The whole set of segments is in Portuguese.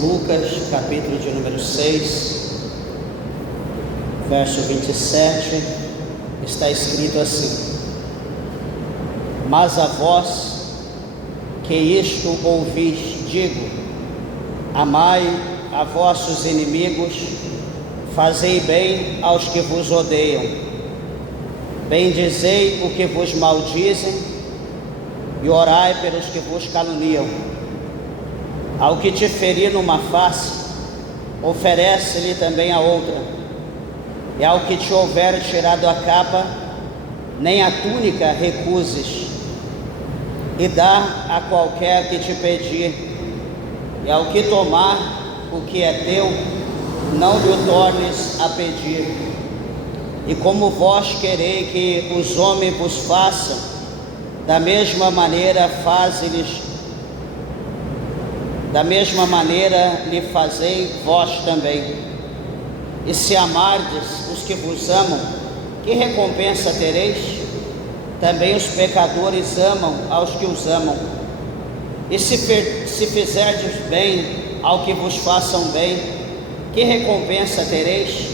Lucas, capítulo de número 6, verso 27, está escrito assim: Mas a vós que isto ouvis, digo: amai a vossos inimigos, fazei bem aos que vos odeiam, bendizei o que vos maldizem e orai pelos que vos caluniam. Ao que te ferir numa face, oferece-lhe também a outra, e ao que te houver tirado a capa, nem a túnica recuses, e dá a qualquer que te pedir, e ao que tomar o que é teu, não lhe o tornes a pedir. E como vós quereis que os homens vos façam, da mesma maneira lhe fazei vós também. E se amardes os que vos amam, que recompensa tereis? Também os pecadores amam aos que os amam. E se fizerdes bem ao que vos façam bem, que recompensa tereis?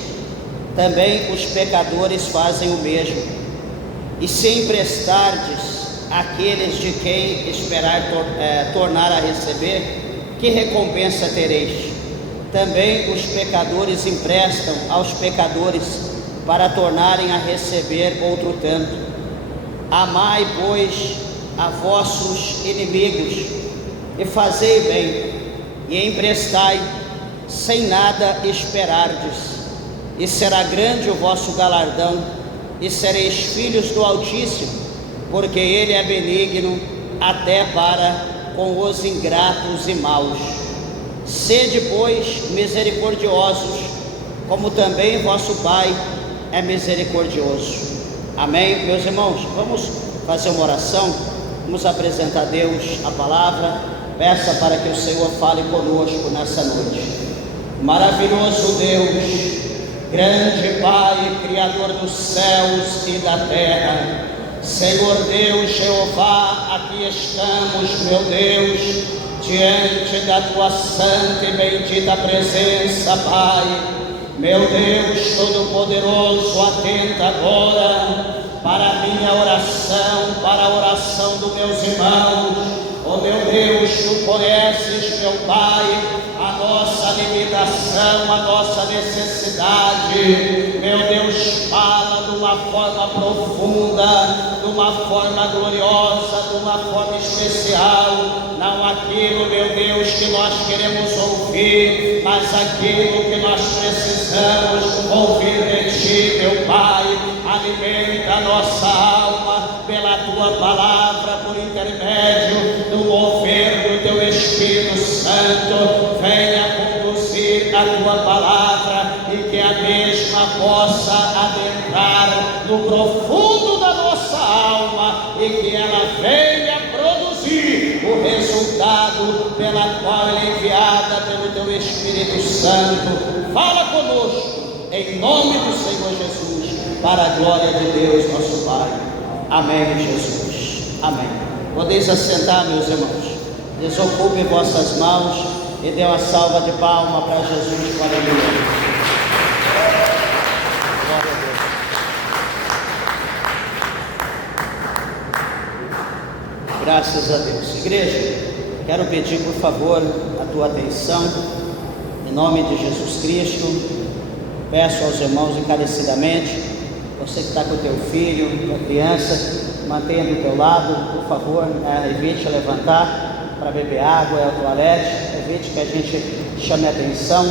Também os pecadores fazem o mesmo. E se emprestardes àqueles de quem esperar tornar a receber, que recompensa tereis? Também os pecadores emprestam aos pecadores para tornarem a receber outro tanto. Amai, pois, a vossos inimigos, e fazei bem, e emprestai, sem nada esperardes, e será grande o vosso galardão, e sereis filhos do Altíssimo, porque Ele é benigno até para com os ingratos e maus. Sede, pois, misericordiosos, como também vosso Pai é misericordioso. Amém, meus irmãos? Vamos fazer uma oração, vamos apresentar a Deus a palavra. Peça para que o Senhor fale conosco nessa noite. Maravilhoso Deus, grande Pai, Criador dos céus e da terra, Senhor Deus, Jeová, aqui estamos, meu Deus, diante da Tua santa e bendita presença, Pai. Meu Deus Todo-Poderoso, atenta agora para a minha oração, para a oração dos meus irmãos. Oh meu Deus, Tu conheces, meu Pai, a nossa limitação, a nossa necessidade. Meu Deus, fala de uma forma profunda, de uma forma gloriosa, de uma forma especial. Não aquilo, meu Deus, que nós queremos ouvir, mas aquilo que nós precisamos ouvir de Ti, meu Pai. Alimenta a nossa alma pela Tua palavra, por intermédio do mover do Teu Espírito Santo. Venha conduzir a Tua palavra e que a mesma possa adentrar no profundo da nossa alma e que ela venha produzir o resultado pela qual ela é enviada pelo Teu Espírito Santo. Fala conosco, em nome do Senhor Jesus, para a glória de Deus, nosso Pai. Amém, Jesus. Amém. Podeis assentar, meus irmãos. Desocupe vossas mãos e dê uma salva de palma para Jesus. Aleluia. Glória a Deus. Graças a Deus. Igreja, quero pedir, por favor, a tua atenção, em nome de Jesus Cristo. Peço aos irmãos encarecidamente, você que está com o teu filho, tua criança, mantenha do teu lado, por favor, evite levantar para beber água, é o toalete, evite que a gente chame a atenção,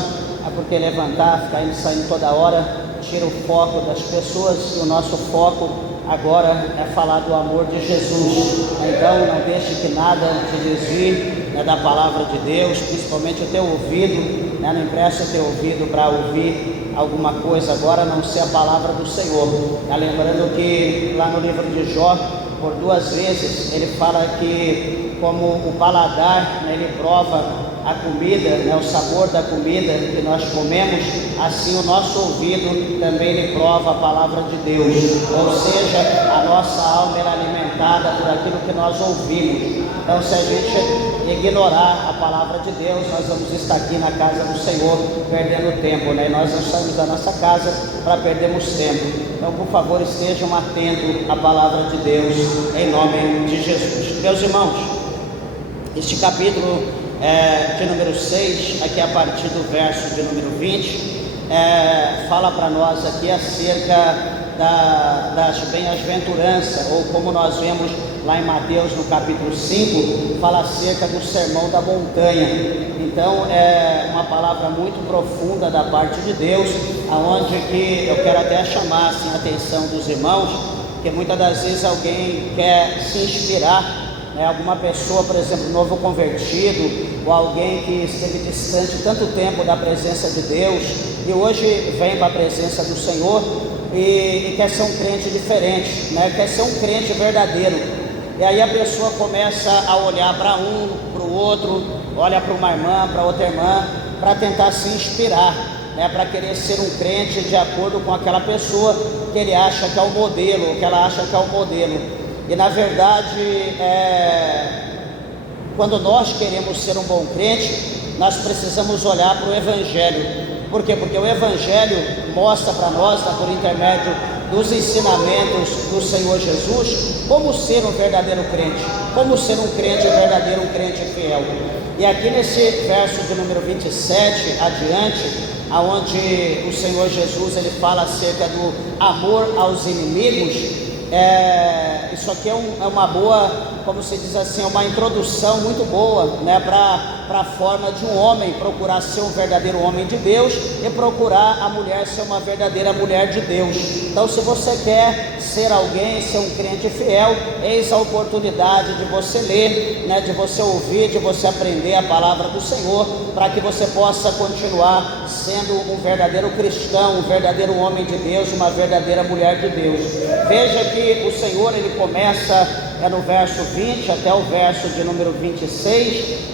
porque levantar, ficar indo e saindo toda hora, tira o foco das pessoas, e o nosso foco agora é falar do amor de Jesus. Então não deixe que nada te desvie da palavra de Deus, principalmente o teu ouvido, não empreste o teu ouvido para ouvir alguma coisa agora, a não ser a palavra do Senhor. Lembrando que lá no livro de Jó, por 2 vezes, ele fala que como o paladar, ele prova a comida, o sabor da comida que nós comemos, assim o nosso ouvido também ele prova a palavra de Deus. Ou seja, a nossa alma é alimentada por aquilo que nós ouvimos. Então, se a gente ignorar a palavra de Deus, nós vamos estar aqui na casa do Senhor perdendo tempo, né? Nós não saímos da nossa casa para perdermos tempo. Então, por favor, estejam atentos à palavra de Deus, em nome de Jesus. Meus irmãos, este capítulo de número 6, aqui a partir do verso de número 20, fala para nós aqui acerca das bem-aventuranças, ou como nós vemos lá em Mateus no capítulo 5, fala acerca do sermão da montanha. Então é uma palavra muito profunda da parte de Deus, aonde que eu quero até chamar assim, a atenção dos irmãos, que muitas das vezes alguém quer se inspirar, alguma pessoa, por exemplo, novo convertido, ou alguém que esteve distante tanto tempo da presença de Deus, e hoje vem para a presença do Senhor, e quer ser um crente diferente, quer ser um crente verdadeiro. E aí a pessoa começa a olhar para um, para o outro, olha para uma irmã, para outra irmã, para tentar se inspirar, para querer ser um crente de acordo com aquela pessoa que ele acha que é o modelo, ou que ela acha que é o modelo. E na verdade, quando nós queremos ser um bom crente, nós precisamos olhar para o Evangelho. Por quê? Porque o Evangelho mostra para nós, por intermédio dos ensinamentos do Senhor Jesus, como ser um verdadeiro crente, como ser um crente verdadeiro, um crente fiel. E aqui nesse verso de número 27 adiante, aonde o Senhor Jesus ele fala acerca do amor aos inimigos, isso aqui é uma boa, como se diz assim, uma introdução muito boa, para a forma de um homem procurar ser um verdadeiro homem de Deus e procurar a mulher ser uma verdadeira mulher de Deus. Então, se você quer ser alguém, ser um crente fiel, eis a oportunidade de você ler, de você ouvir, de você aprender a palavra do Senhor, para que você possa continuar sendo um verdadeiro cristão, um verdadeiro homem de Deus, uma verdadeira mulher de Deus. Veja que o Senhor ele começa no verso 20 até o verso de número 26,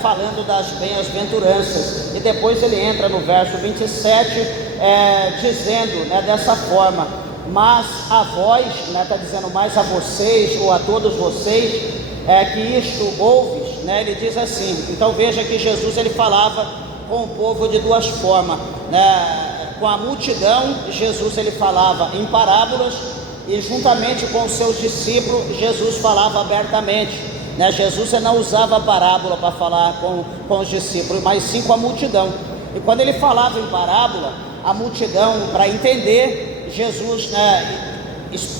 falando das bem-aventuranças, e depois ele entra no verso 27, dizendo dessa forma: mas a vós, está dizendo mais a vocês, ou a todos vocês, que isto ouves, ele diz assim. Então veja que Jesus ele falava com o povo de duas formas, com a multidão, Jesus ele falava em parábolas, e juntamente com os seus discípulos, Jesus falava abertamente, Jesus não usava parábola para falar com os discípulos, mas sim com a multidão. E quando ele falava em parábola, a multidão, para entender, Jesus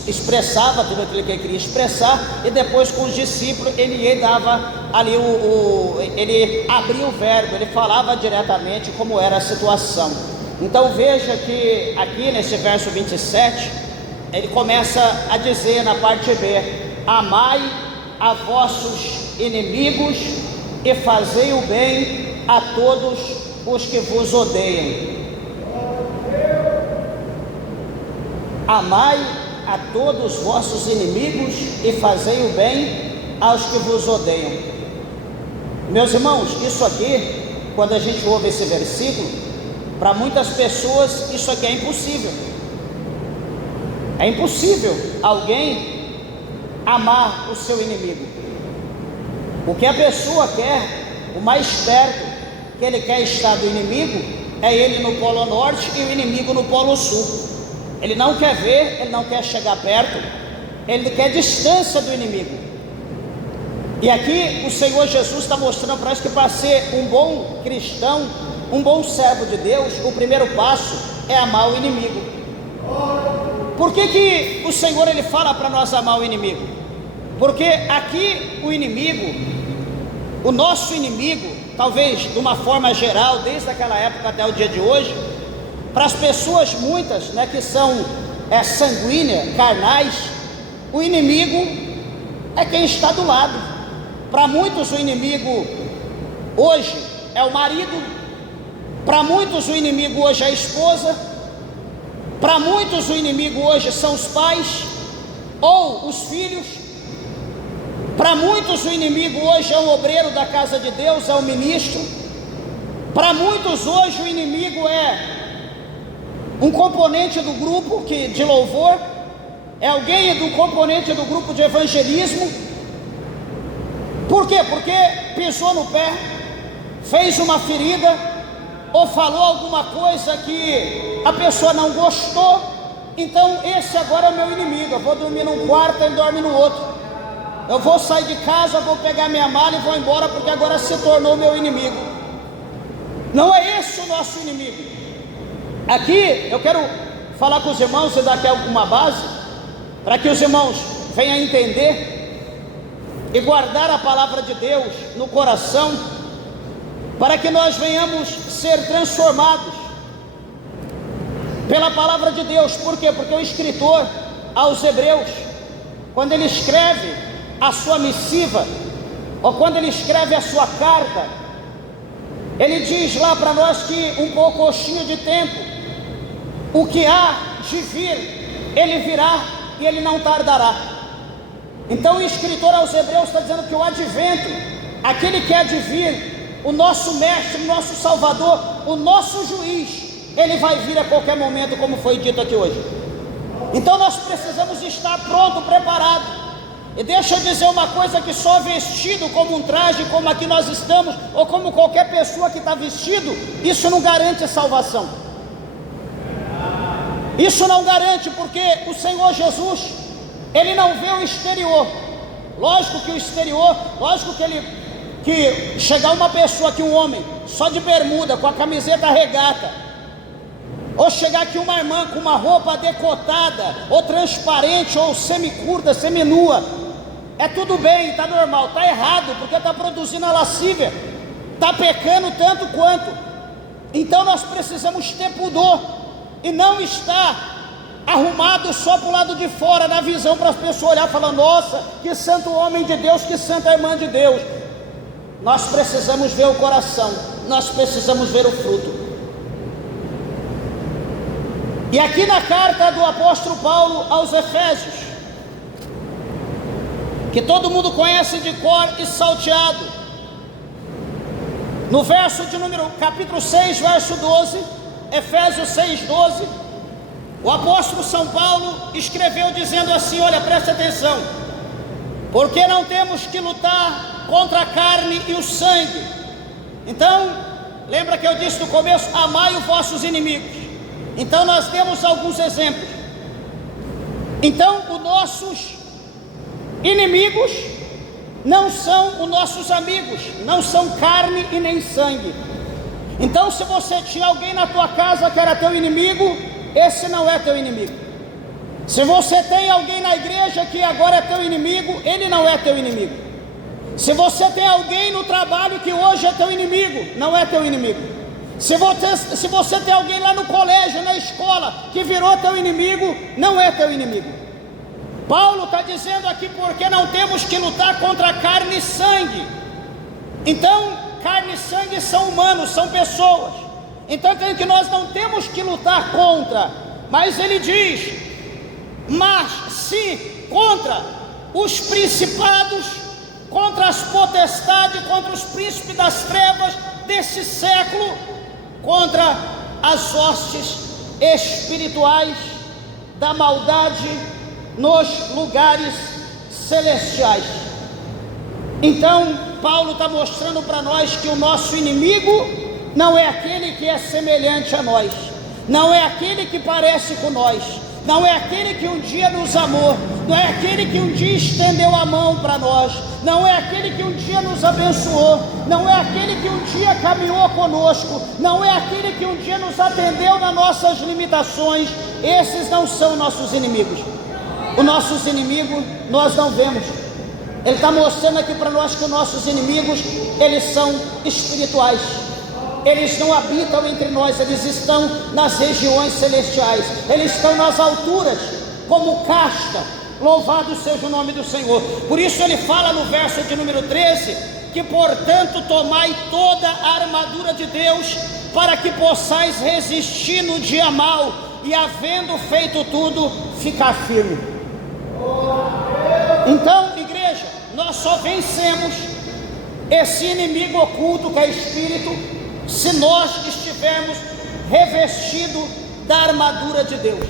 expressava tudo aquilo que ele queria expressar, e depois com os discípulos, ele dava ali ele abria o verbo, ele falava diretamente como era a situação. Então veja que aqui nesse verso 27, ele começa a dizer na parte B: amai a vossos inimigos e fazei o bem a todos os que vos odeiam. Amai a todos os vossos inimigos e fazei o bem aos que vos odeiam. Meus irmãos, isso aqui, quando a gente ouve esse versículo, para muitas pessoas isso aqui é impossível. É impossível alguém amar o seu inimigo. O que a pessoa quer, o mais perto que ele quer estar do inimigo, é ele no polo norte e o inimigo no polo sul. Ele não quer ver, ele não quer chegar perto, ele quer distância do inimigo. E aqui o Senhor Jesus está mostrando para nós que para ser um bom cristão, um bom servo de Deus, o primeiro passo é amar o inimigo. Por que o Senhor ele fala para nós amar o inimigo? Porque aqui o inimigo, o nosso inimigo, talvez de uma forma geral, desde aquela época até o dia de hoje, para as pessoas muitas, que são sanguíneas, carnais, o inimigo é quem está do lado. Para muitos o inimigo hoje é o marido, para muitos o inimigo hoje é a esposa, para muitos o inimigo hoje são os pais ou os filhos, para muitos o inimigo hoje é o obreiro da casa de Deus, é o ministro, para muitos hoje o inimigo é um componente do grupo de louvor, é alguém do componente do grupo de evangelismo. Por quê? Porque pisou no pé, fez uma ferida, ou falou alguma coisa que a pessoa não gostou, então esse agora é o meu inimigo. Eu vou dormir num quarto, ele dorme no outro. Eu vou sair de casa, vou pegar minha mala e vou embora, porque agora se tornou meu inimigo. Não é esse o nosso inimigo. Aqui eu quero falar com os irmãos e dar aqui alguma base, para que os irmãos venham entender e guardar a palavra de Deus no coração, para que nós venhamos ser transformados pela palavra de Deus. Por quê? Porque o escritor aos Hebreus, quando ele escreve a sua missiva, ou quando ele escreve a sua carta, ele diz lá para nós que um pouquinho de tempo, o que há de vir, ele virá e ele não tardará. Então o escritor aos Hebreus está dizendo que o advento, aquele que há de vir, o nosso mestre, o nosso salvador, o nosso juiz, ele vai vir a qualquer momento, como foi dito aqui hoje. Então nós precisamos estar pronto, preparado. E deixa eu dizer uma coisa, que só vestido como um traje, como aqui nós estamos, ou como qualquer pessoa que está vestido, isso não garante salvação. Isso não garante, porque o Senhor Jesus, ele não vê o exterior. Lógico que o exterior, lógico que chegar uma pessoa aqui, um homem, só de bermuda, com a camiseta regata, ou chegar aqui uma irmã com uma roupa decotada, ou transparente, ou semicurta, seminua, é tudo bem, está normal. Está errado, porque está produzindo a lascívia, está pecando tanto quanto. Então nós precisamos ter pudor, e não estar arrumado só para o lado de fora, na visão, para as pessoas olhar e falar: nossa, que santo homem de Deus, que santa irmã de Deus. Nós precisamos ver o coração, nós precisamos ver o fruto. E aqui na carta do apóstolo Paulo aos Efésios, que todo mundo conhece de cor e salteado, no verso de número, capítulo 6, verso 12, Efésios 6, 12, o apóstolo São Paulo escreveu dizendo assim, olha, preste atenção: porque não temos que lutar contra a carne e o sangue. Então, lembra que eu disse no começo: amai os vossos inimigos. Então nós temos alguns exemplos. Então os nossos inimigos não são os nossos amigos, não são carne e nem sangue. Então se você tinha alguém na tua casa que era teu inimigo, esse não é teu inimigo. Se você tem alguém na igreja que agora é teu inimigo, ele não é teu inimigo. Se você tem alguém no trabalho que hoje é teu inimigo, não é teu inimigo. Se você tem alguém lá no colégio, na escola, que virou teu inimigo, não é teu inimigo. Paulo está dizendo aqui: porque não temos que lutar contra carne e sangue. Então, carne e sangue são humanos, são pessoas. Então, tem que nós não temos que lutar contra. Mas ele diz: mas sim contra os principados, contra as potestades, contra os príncipes das trevas desse século, contra as hostes espirituais da maldade nos lugares celestiais. Então Paulo está mostrando para nós que o nosso inimigo não é aquele que é semelhante a nós, não é aquele que parece com nós, não é aquele que um dia nos amou, não é aquele que um dia estendeu a mão para nós, não é aquele que um dia nos abençoou, não é aquele que um dia caminhou conosco, não é aquele que um dia nos atendeu nas nossas limitações. Esses não são nossos inimigos. Os nossos inimigos nós não vemos. Ele está mostrando aqui para nós que os nossos inimigos, eles são espirituais. Eles não habitam entre nós, eles estão nas regiões celestiais, eles estão nas alturas, como casta. Louvado seja o nome do Senhor. Por isso ele fala no verso de número 13, que portanto tomai toda a armadura de Deus, para que possais resistir no dia mau, e havendo feito tudo, ficar firme. Então, igreja, nós só vencemos esse inimigo oculto que é espírito, se nós estivermos revestidos da armadura de Deus.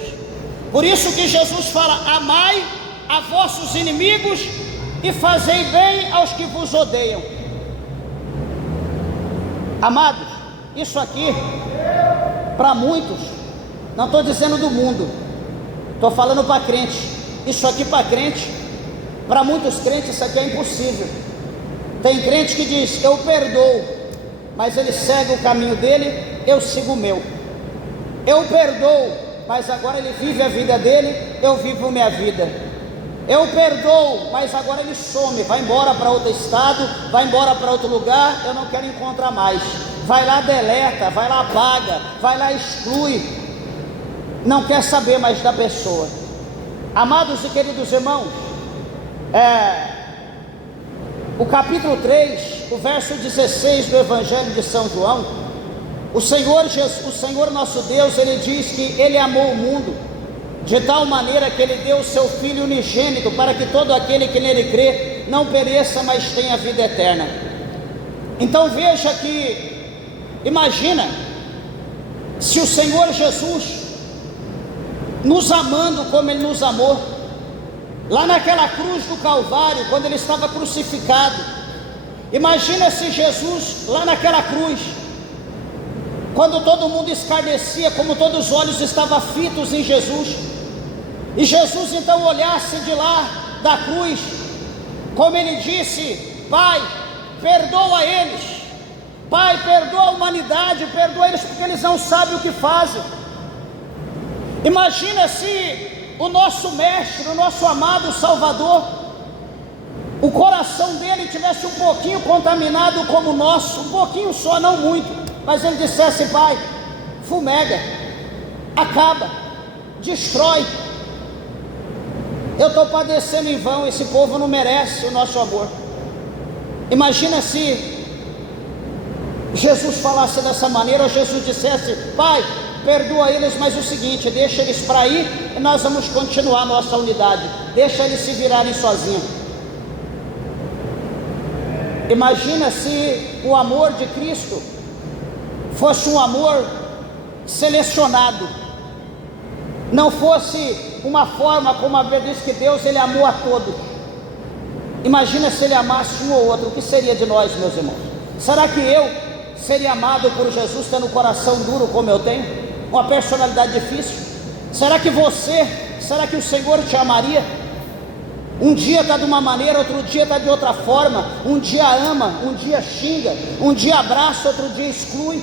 Por isso que Jesus fala: amai a vossos inimigos e fazei bem aos que vos odeiam. Amados, isso aqui, para muitos, não estou dizendo do mundo, estou falando para crente. Isso aqui para crente, para muitos crentes isso aqui é impossível. Tem crente que diz, eu perdoo, mas ele segue o caminho dele, eu sigo o meu. Eu perdoo, mas agora ele vive a vida dele, eu vivo minha vida. Eu perdoo, mas agora ele some, vai embora para outro estado, vai embora para outro lugar, eu não quero encontrar mais. Vai lá, deleta, vai lá, apaga, vai lá, exclui, não quer saber mais da pessoa. Amados e queridos irmãos, o capítulo 3, o verso 16 do Evangelho de São João, o Senhor nosso Deus, Ele diz que Ele amou o mundo de tal maneira que Ele deu o seu Filho unigênito, para que todo aquele que nele crê não pereça, mas tenha vida eterna. Então veja que, imagina, se o Senhor Jesus, nos amando como Ele nos amou, lá naquela cruz do Calvário, quando Ele estava crucificado, imagina se Jesus, lá naquela cruz, quando todo mundo escarnecia, como todos os olhos estavam fitos em Jesus, e Jesus então olhasse de lá da cruz, como Ele disse, Pai, perdoa eles, Pai, perdoa a humanidade, perdoa eles porque eles não sabem o que fazem. Imagina se o nosso mestre, o nosso amado Salvador, o coração dele tivesse um pouquinho contaminado como o nosso, um pouquinho só, não muito, mas ele dissesse, Pai, fumega, acaba, destrói, eu estou padecendo em vão, esse povo não merece o nosso amor. Imagina se Jesus falasse dessa maneira, ou Jesus dissesse, Pai, perdoa eles, mas o seguinte, deixa eles para aí, e nós vamos continuar a nossa unidade, deixa eles se virarem sozinhos. Imagina se o amor de Cristo fosse um amor selecionado, não fosse uma forma como a Bíblia diz que Deus, Ele amou a todos. Imagina se Ele amasse um ou outro, o que seria de nós, meus irmãos? Será que eu seria amado por Jesus tendo um coração duro como eu tenho? Uma personalidade difícil? Será que o Senhor te amaria? Um dia está de uma maneira, outro dia está de outra forma, um dia ama, um dia xinga, um dia abraça, outro dia exclui.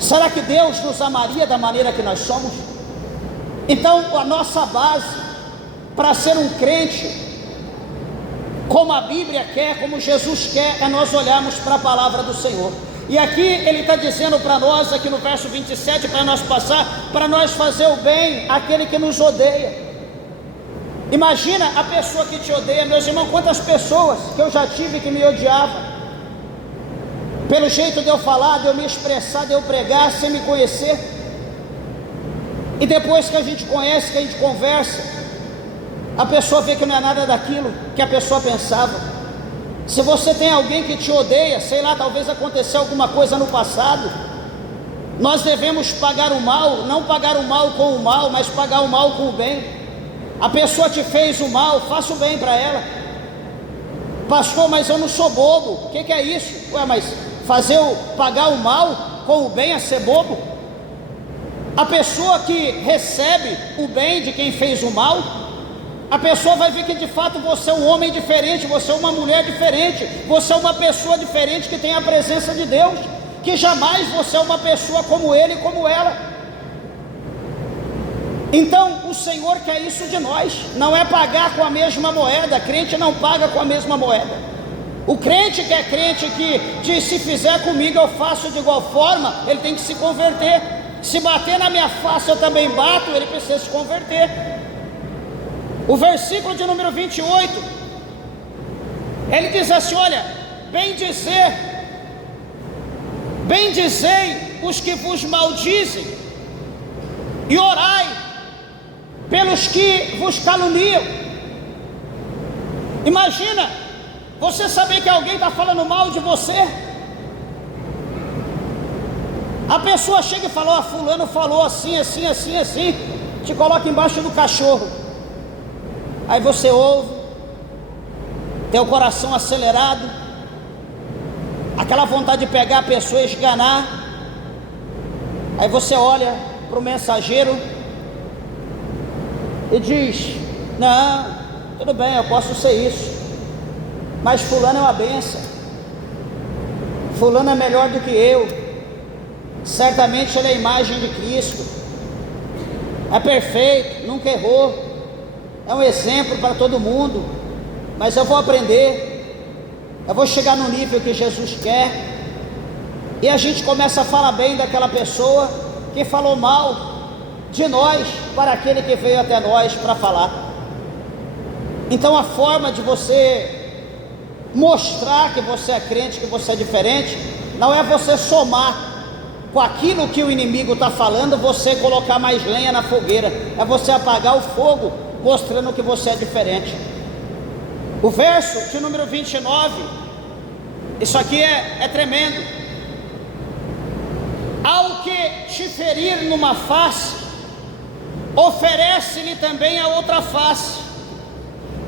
Será que Deus nos amaria da maneira que nós somos? Então a nossa base para ser um crente, como a Bíblia quer, como Jesus quer, é nós olharmos para a palavra do Senhor. E aqui Ele está dizendo para nós, aqui no verso 27, para nós passar, para nós fazer o bem àquele que nos odeia. Imagina a pessoa que te odeia, meus irmãos, quantas pessoas que eu já tive que me odiavam, pelo jeito de eu falar, de eu me expressar, de eu pregar, sem me conhecer. E depois que a gente conhece, que a gente conversa, a pessoa vê que não é nada daquilo que a pessoa pensava. Se você tem alguém que te odeia, sei lá, talvez aconteceu alguma coisa no passado, nós devemos pagar o mal, não pagar o mal com o mal, mas pagar o mal com o bem. A pessoa te fez o mal, faça o bem para ela. Pastor, mas eu não sou bobo. O que é isso? Ué, mas pagar o mal com o bem é ser bobo? A pessoa que recebe o bem de quem fez o mal, a pessoa vai ver que de fato você é um homem diferente, você é uma mulher diferente, você é uma pessoa diferente que tem a presença de Deus, que jamais você é uma pessoa como ele e como ela. Então o Senhor quer isso de nós, não é pagar com a mesma moeda. Crente não paga com a mesma moeda. O crente que é crente que diz, se fizer comigo eu faço de igual forma, ele tem que se converter. Se bater na minha face eu também bato, ele precisa se converter. O versículo de número 28, ele diz assim, olha, bendizei os que vos maldizem, e orai pelos que vos caluniam. Imagina, você saber que alguém está falando mal de você. A pessoa chega e fala, ó, fulano falou assim, assim, assim, assim, te coloca embaixo do cachorro. Aí você ouve, tem o coração acelerado, aquela vontade de pegar a pessoa e esganar. Aí você olha para o mensageiro e diz: não, tudo bem, eu posso ser isso, mas fulano é uma bênção, fulano é melhor do que eu, certamente ele é a imagem de Cristo, é perfeito, nunca errou, é um exemplo para todo mundo, mas eu vou aprender, eu vou chegar no nível que Jesus quer. E a gente começa a falar bem daquela pessoa que falou mal de nós para aquele que veio até nós para falar. Então a forma de você mostrar que você é crente, que você é diferente, não é você somar com aquilo que o inimigo está falando, você colocar mais lenha na fogueira, é você apagar o fogo, mostrando que você é diferente. O verso de número 29, isso aqui é tremendo. Ao que te ferir numa face, oferece-lhe também a outra face,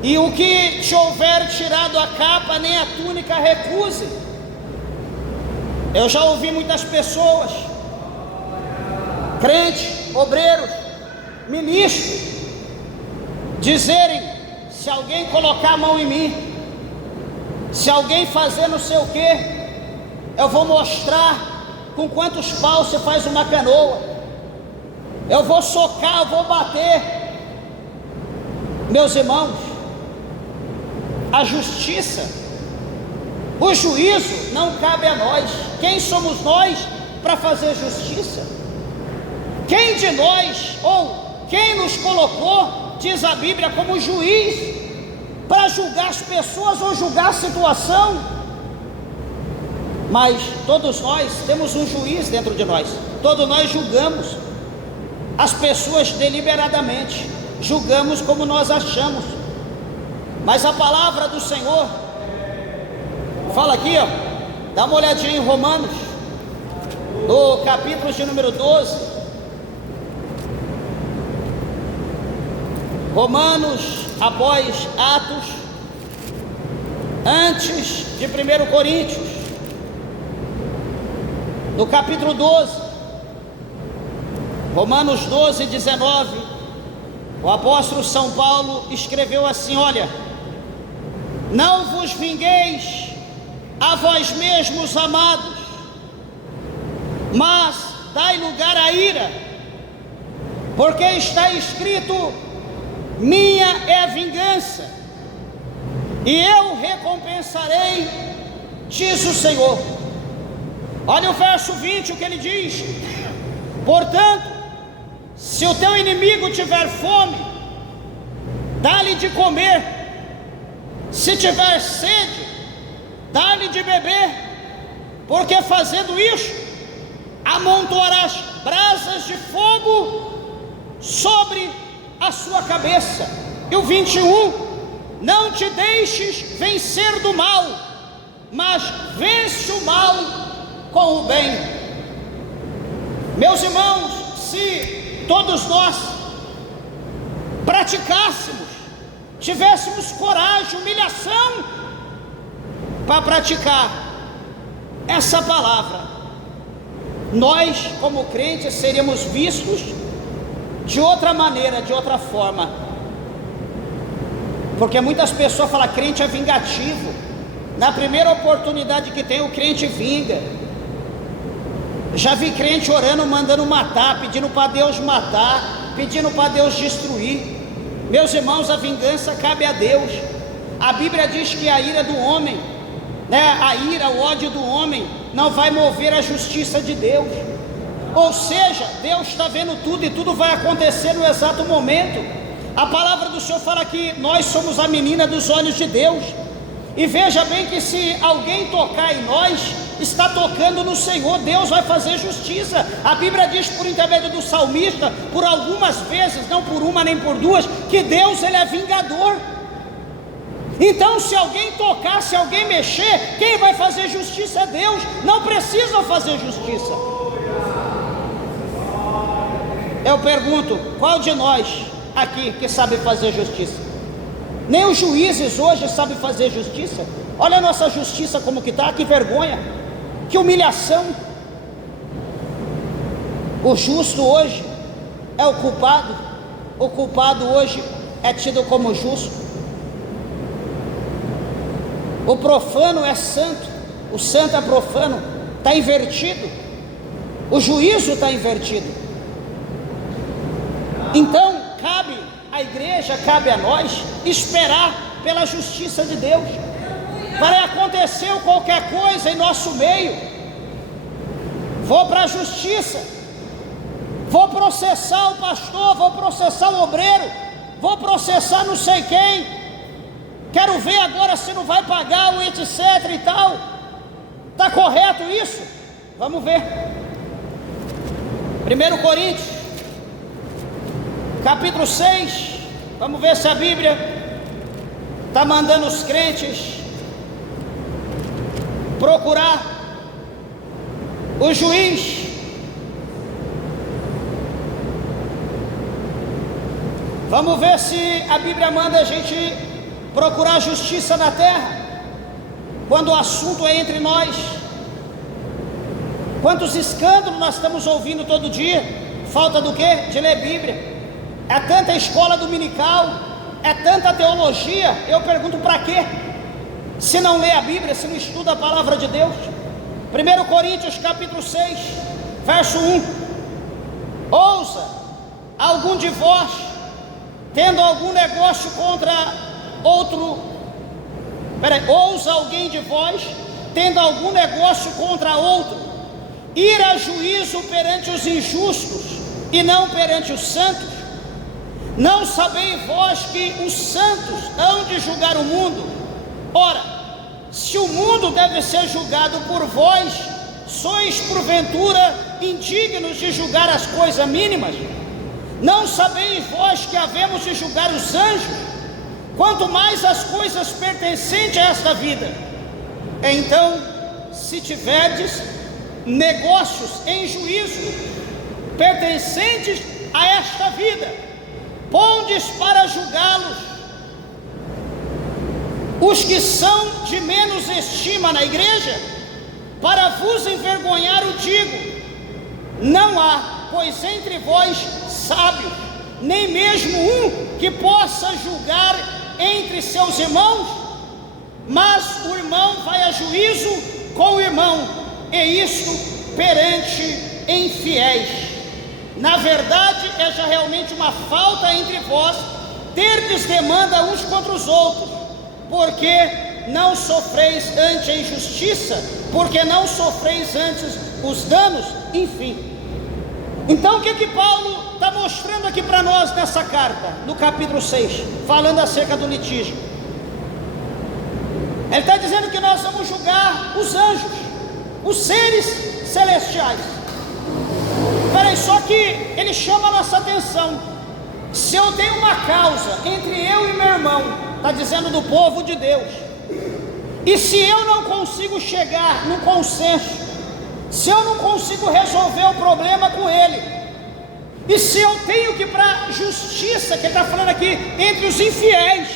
e o que te houver tirado a capa, nem a túnica recuse. Eu já ouvi muitas pessoas, crentes, obreiros, ministros, dizerem: se alguém colocar a mão em mim, se alguém fazer não sei o que, eu vou mostrar com quantos paus você faz uma canoa, eu vou socar, eu vou bater. Meus irmãos, a justiça, o juízo não cabe a nós. Quem somos nós para fazer justiça? Quem de nós, ou quem nos colocou, diz a Bíblia, como juiz para julgar as pessoas ou julgar a situação? Mas todos nós temos um juiz dentro de nós, todos nós julgamos as pessoas deliberadamente, julgamos como nós achamos, mas a palavra do Senhor fala aqui, ó, dá uma olhadinha em Romanos, no capítulo de número 12, Romanos após Atos, antes de 1 Coríntios, no capítulo 12, Romanos 12, 19, o apóstolo São Paulo escreveu assim: olha, não vos vingueis a vós mesmos, amados, mas dai lugar à ira, porque está escrito: minha é a vingança, e eu recompensarei, diz o Senhor. Olha o verso 20, o que ele diz: portanto, se o teu inimigo tiver fome, dá-lhe de comer, se tiver sede, dá-lhe de beber, porque fazendo isso, amontoarás brasas de fogo sobre a sua cabeça. E o 21, não te deixes vencer do mal, mas vence o mal com o bem. Meus irmãos, se todos nós praticássemos, tivéssemos coragem, humilhação para praticar essa palavra, nós como crentes seríamos vistos de outra maneira, de outra forma. Porque muitas pessoas falam: crente é vingativo, na primeira oportunidade que tem o crente vinga. Já vi crente orando, mandando matar, pedindo para Deus matar, pedindo para Deus destruir. Meus irmãos, a vingança cabe a Deus. A Bíblia diz que a ira do homem, a ira, o ódio do homem não vai mover a justiça de Deus. Ou seja, Deus está vendo tudo e tudo vai acontecer no exato momento. A palavra do Senhor fala que nós somos a menina dos olhos de Deus. E veja bem que se alguém tocar em nós, está tocando no Senhor. Deus vai fazer justiça. A Bíblia diz por intermédio do salmista, por algumas vezes, não por uma nem por duas, que Deus, ele é vingador. Então se alguém tocar, se alguém mexer, quem vai fazer justiça é Deus. Não precisa fazer justiça. Eu pergunto, qual de nós aqui que sabe fazer justiça? Nem os juízes hoje sabem fazer justiça. Olha a nossa justiça como que está, que vergonha, que humilhação. O justo hoje é o culpado hoje é tido como justo. O profano é santo, o santo é profano, está invertido, o juízo está invertido. Então cabe à igreja, cabe a nós esperar pela justiça de Deus. Vai acontecer qualquer coisa em nosso meio, vou para a justiça, vou processar o pastor, vou processar o obreiro, vou processar não sei quem, quero ver agora se não vai pagar o etc e tal. Está correto isso? Vamos ver. 1 Coríntios capítulo 6, vamos ver se a Bíblia está mandando os crentes procurar o juiz. Vamos ver se a Bíblia manda a gente procurar justiça na terra, quando o assunto é entre nós. Quantos escândalos nós estamos ouvindo todo dia? Falta do quê? De ler Bíblia. É tanta escola dominical, é tanta teologia. Eu pergunto, para quê? Se não lê a Bíblia, se não estuda a palavra de Deus. 1 Coríntios capítulo 6, verso 1. Ousa algum de vós, tendo algum negócio contra outro, ousa alguém de vós, tendo algum negócio contra outro, ir a juízo perante os injustos e não perante os santos? Não sabeis vós que os santos hão de julgar o mundo? Ora, se o mundo deve ser julgado por vós, sois porventura indignos de julgar as coisas mínimas? Não sabeis vós que havemos de julgar os anjos, quanto mais as coisas pertencentes a esta vida? Então, se tiverdes negócios em juízo pertencentes a esta vida, pondes para julgá-los os que são de menos estima na igreja? Para vos envergonhar o digo, não há, pois entre vós sábios, nem mesmo um que possa julgar entre seus irmãos, mas o irmão vai a juízo com o irmão, e isto perante infiéis. Na verdade, é já realmente uma falta entre vós terdes demanda uns contra os outros, porque não sofreis antes a injustiça, porque não sofreis antes os danos, enfim. Então o que Paulo está mostrando aqui para nós nessa carta, no capítulo 6, falando acerca do litígio? Ele está dizendo que nós vamos julgar os anjos, os seres celestiais. Peraí, só que ele chama a nossa atenção. Se eu tenho uma causa entre eu e meu irmão, está dizendo do povo de Deus, e se eu não consigo chegar no consenso, se eu não consigo resolver o problema com ele, e se eu tenho que ir para a justiça, que ele está falando aqui, entre os infiéis,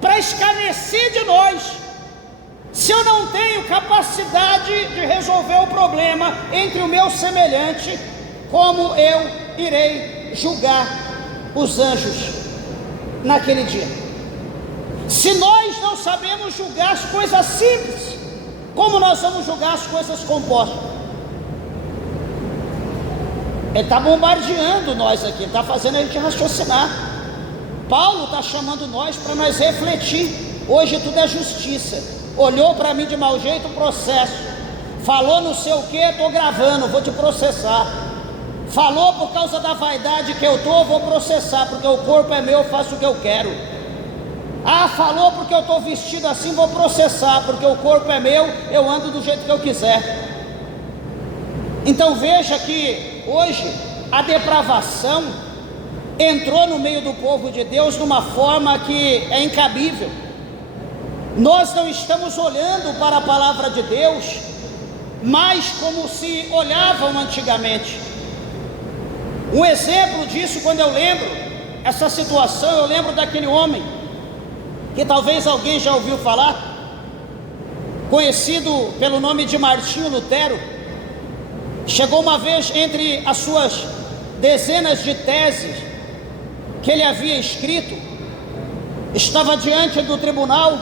para escarnecer de nós, se eu não tenho capacidade de resolver o problema entre o meu semelhante, como eu irei julgar os anjos naquele dia? Se nós não sabemos julgar as coisas simples, como nós vamos julgar as coisas compostas? Ele está bombardeando nós aqui, ele está fazendo a gente raciocinar. Paulo está chamando nós para nós refletir. Hoje tudo é justiça. Olhou para mim de mau jeito, processo. Falou não sei o que, estou gravando, vou te processar. Falou por causa da vaidade que eu estou, vou processar, porque o corpo é meu, eu faço o que eu quero. Ah, falou porque eu estou vestido assim, vou processar, porque o corpo é meu, eu ando do jeito que eu quiser. Então veja que hoje a depravação entrou no meio do povo de Deus de uma forma que é incabível. Nós não estamos olhando para a palavra de Deus mais como se olhavam antigamente. Um exemplo disso, quando eu lembro essa situação, eu lembro daquele homem que talvez alguém já ouviu falar, conhecido pelo nome de Martinho Lutero, chegou uma vez, entre as suas dezenas de teses que ele havia escrito, estava diante do tribunal,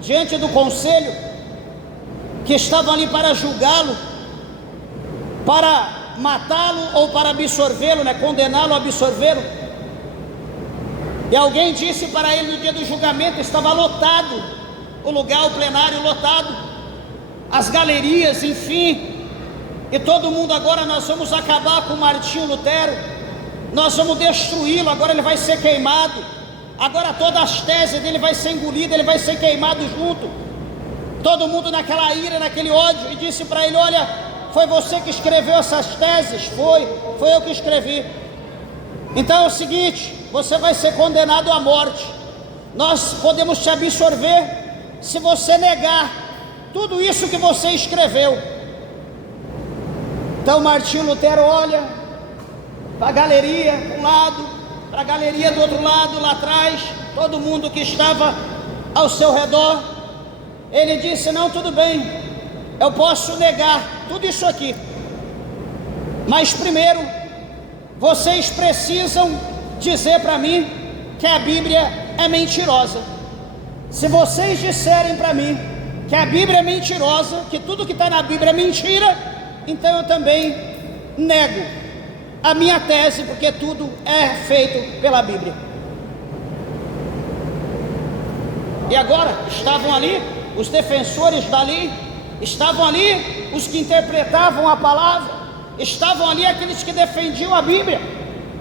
diante do conselho, que estavam ali para julgá-lo, para matá-lo ou para absorvê-lo, condená-lo ou absorvê-lo. E alguém disse para ele no dia do julgamento, estava lotado o lugar, o plenário lotado, as galerias, enfim, e todo mundo: agora nós vamos acabar com Martinho Lutero, nós vamos destruí-lo, agora ele vai ser queimado, agora todas as teses dele vai ser engolida, ele vai ser queimado junto. Todo mundo naquela ira, naquele ódio, e disse para ele: olha, foi você que escreveu essas teses? Foi eu que escrevi. Então é o seguinte, você vai ser condenado à morte. Nós podemos te absorver se você negar tudo isso que você escreveu. Então Martinho Lutero olha para a galeria de um lado, para a galeria do outro lado, lá atrás, todo mundo que estava ao seu redor. Ele disse: não, tudo bem, eu posso negar tudo isso aqui, mas primeiro vocês precisam dizer para mim que a Bíblia é mentirosa. Se vocês disserem para mim que a Bíblia é mentirosa, que tudo que está na Bíblia é mentira, então eu também nego a minha tese, porque tudo é feito pela Bíblia. E agora estavam ali os defensores da lei, estavam ali os que interpretavam a palavra, estavam ali aqueles que defendiam a Bíblia,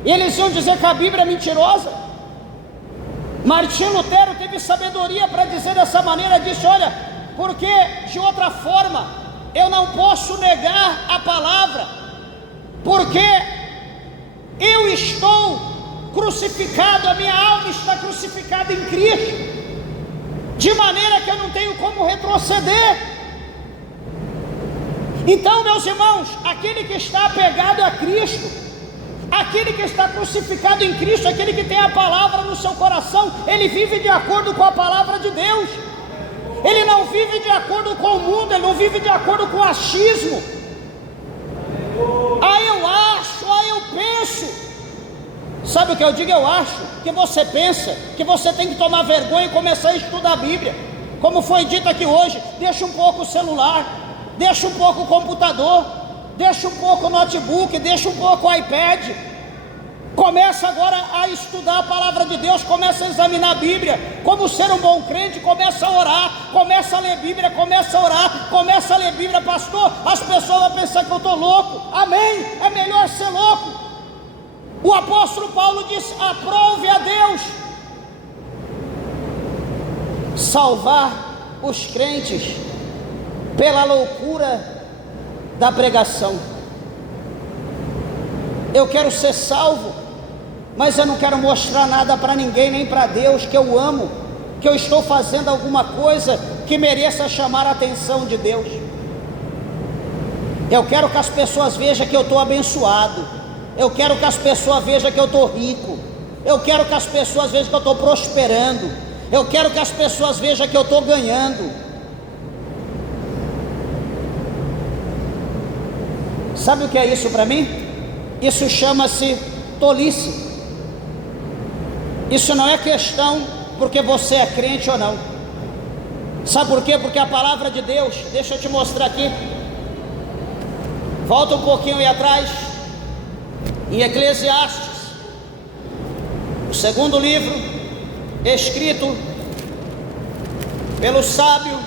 e eles iam dizer que a Bíblia é mentirosa. Martinho Lutero teve sabedoria para dizer dessa maneira, disse: olha, porque de outra forma eu não posso negar a palavra, porque eu estou crucificado, a minha alma está crucificada em Cristo, de maneira que eu não tenho como retroceder. Então, meus irmãos, aquele que está apegado a Cristo, aquele que está crucificado em Cristo, aquele que tem a palavra no seu coração, ele vive de acordo com a palavra de Deus. Ele não vive de acordo com o mundo, ele não vive de acordo com o achismo. Eu acho, eu penso. Sabe o que eu digo? Eu acho que você pensa, que você tem que tomar vergonha e começar a estudar a Bíblia. Como foi dito aqui hoje, deixa um pouco o celular, deixa um pouco o computador, deixa um pouco o notebook, deixa um pouco o iPad. Começa agora a estudar a palavra de Deus, começa a examinar a Bíblia. Como ser um bom crente, começa a orar, começa a ler Bíblia, começa a orar, começa a ler Bíblia. Pastor, as pessoas vão pensar que eu estou louco. Amém, é melhor ser louco. O apóstolo Paulo diz: aprove a Deus salvar os crentes pela loucura da pregação. Eu quero ser salvo, mas eu não quero mostrar nada para ninguém, nem para Deus, que eu amo, que eu estou fazendo alguma coisa que mereça chamar a atenção de Deus. Eu quero que as pessoas vejam que eu estou abençoado, eu quero que as pessoas vejam que eu estou rico, eu quero que as pessoas vejam que eu estou prosperando, eu quero que as pessoas vejam que eu estou ganhando. Sabe o que é isso para mim? Isso chama-se tolice. Isso não é questão porque você é crente ou não. Sabe por quê? Porque a palavra de Deus, deixa eu te mostrar aqui, volta um pouquinho aí atrás, em Eclesiastes, o segundo livro escrito pelo sábio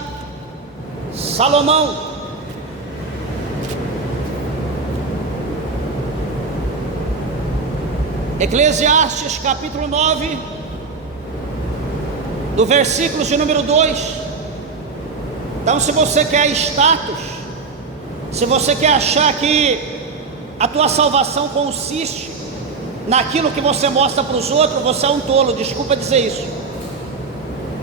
Salomão. Eclesiastes capítulo 9, do versículo de número 2. Então, se você quer status, se você quer achar que a tua salvação consiste naquilo que você mostra para os outros, você é um tolo, desculpa dizer isso.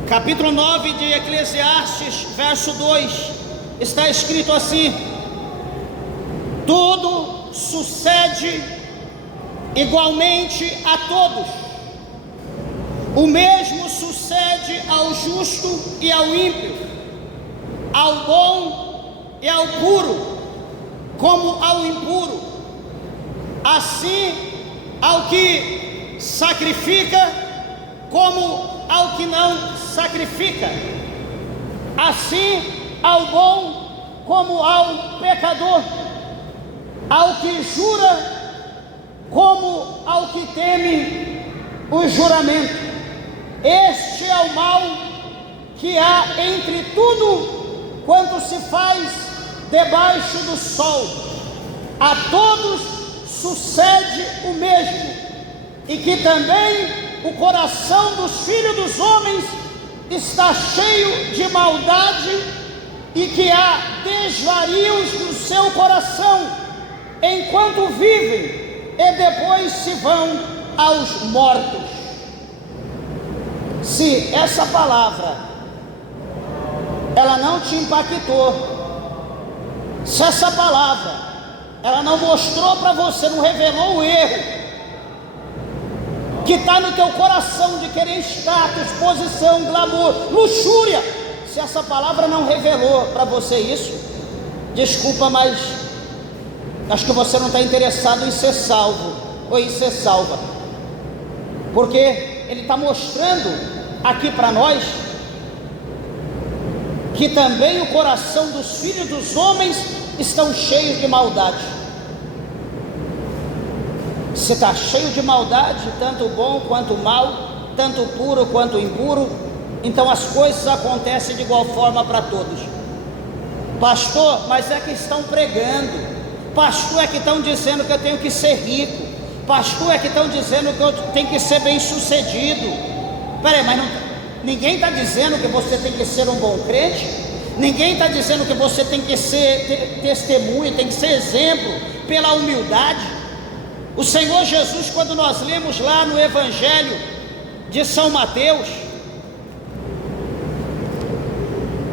Capítulo 9 de Eclesiastes, verso 2, está escrito assim: tudo sucede igualmente a todos, o mesmo sucede ao justo e ao ímpio, ao bom e ao puro, como ao impuro, assim ao que sacrifica, como ao que não sacrifica, assim ao bom como ao pecador, ao que jura como ao que teme o juramento. Este é o mal que há entre tudo quanto se faz debaixo do sol. A todos sucede o mesmo, e que também o coração dos filhos dos homens está cheio de maldade, e que há desvarios no seu coração enquanto vivem, e depois se vão aos mortos. Se essa palavra ela não te impactou, se essa palavra ela não mostrou para você, não revelou o erro que está no teu coração de querer status, posição, glamour, luxúria, se essa palavra não revelou para você isso, desculpa, mas acho que você não está interessado em ser salvo ou em ser salva, porque ele está mostrando aqui para nós que também o coração dos filhos dos homens estão cheios de maldade. Se está cheio de maldade, tanto o bom quanto o mal, tanto o puro quanto o impuro, então as coisas acontecem de igual forma para todos. Pastor, mas é que estão pregando, pastor, é que estão dizendo que eu tenho que ser rico, pastor, é que estão dizendo que eu tenho que ser bem sucedido. Peraí, mas ninguém está dizendo que você tem que ser um bom crente, ninguém está dizendo que você tem que ser testemunho, tem que ser exemplo pela humildade. O Senhor Jesus, quando nós lemos lá no Evangelho de São Mateus,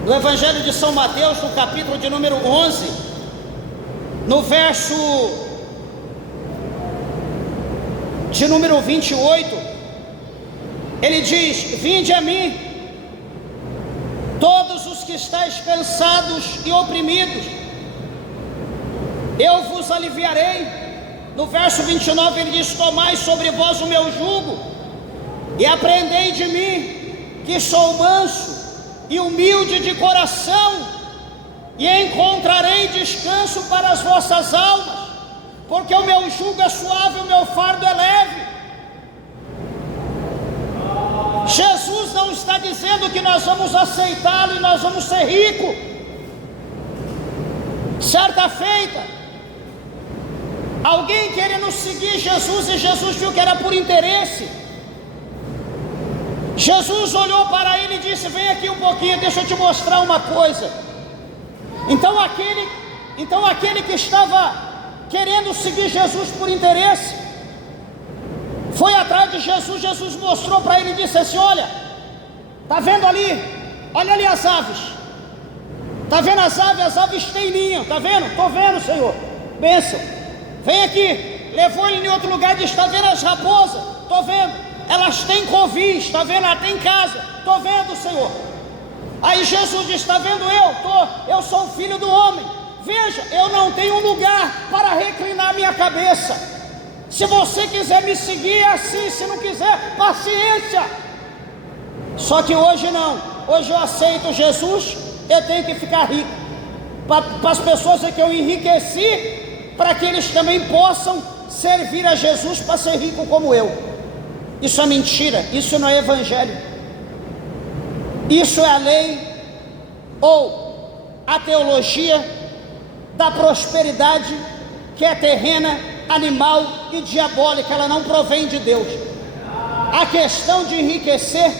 no Evangelho de São Mateus, no capítulo de número 11, no verso de número 28, ele diz: vinde a mim, todos os que estáis cansados e oprimidos, eu vos aliviarei. No verso 29 ele diz: tomai sobre vós o meu jugo e aprendei de mim, que sou manso e humilde de coração, e encontrarei descanso para as vossas almas, porque o meu jugo é suave e o meu fardo é leve. Jesus não está dizendo que nós vamos aceitá-lo e nós vamos ser ricos. Certa feita, alguém querendo seguir Jesus, e Jesus viu que era por interesse. Jesus olhou para ele e disse: vem aqui um pouquinho, deixa eu te mostrar uma coisa. Então aquele que estava querendo seguir Jesus por interesse, foi atrás de Jesus. Jesus mostrou para ele e disse assim: olha, está vendo ali? Olha ali as aves. Está vendo as aves? As aves têm ninho, está vendo? Estou vendo, Senhor, bênção. Vem aqui. Levou ele em outro lugar e disse: está vendo as raposas? Estou vendo. Elas têm covis, está vendo? Ela tem casa, estou vendo, Senhor. Aí Jesus disse: está vendo eu sou o Filho do Homem. Veja, eu não tenho lugar para reclinar minha cabeça. Se você quiser me seguir, é assim. Se não quiser, paciência. Só que hoje não. Hoje eu aceito Jesus, eu tenho que ficar rico. Para as pessoas que eu enriqueci, para que eles também possam servir a Jesus para ser rico como eu. Isso é mentira, isso não é evangelho. Isso é a lei ou a teologia da prosperidade, que é terrena, animal e diabólica. Ela não provém de Deus. A questão de enriquecer,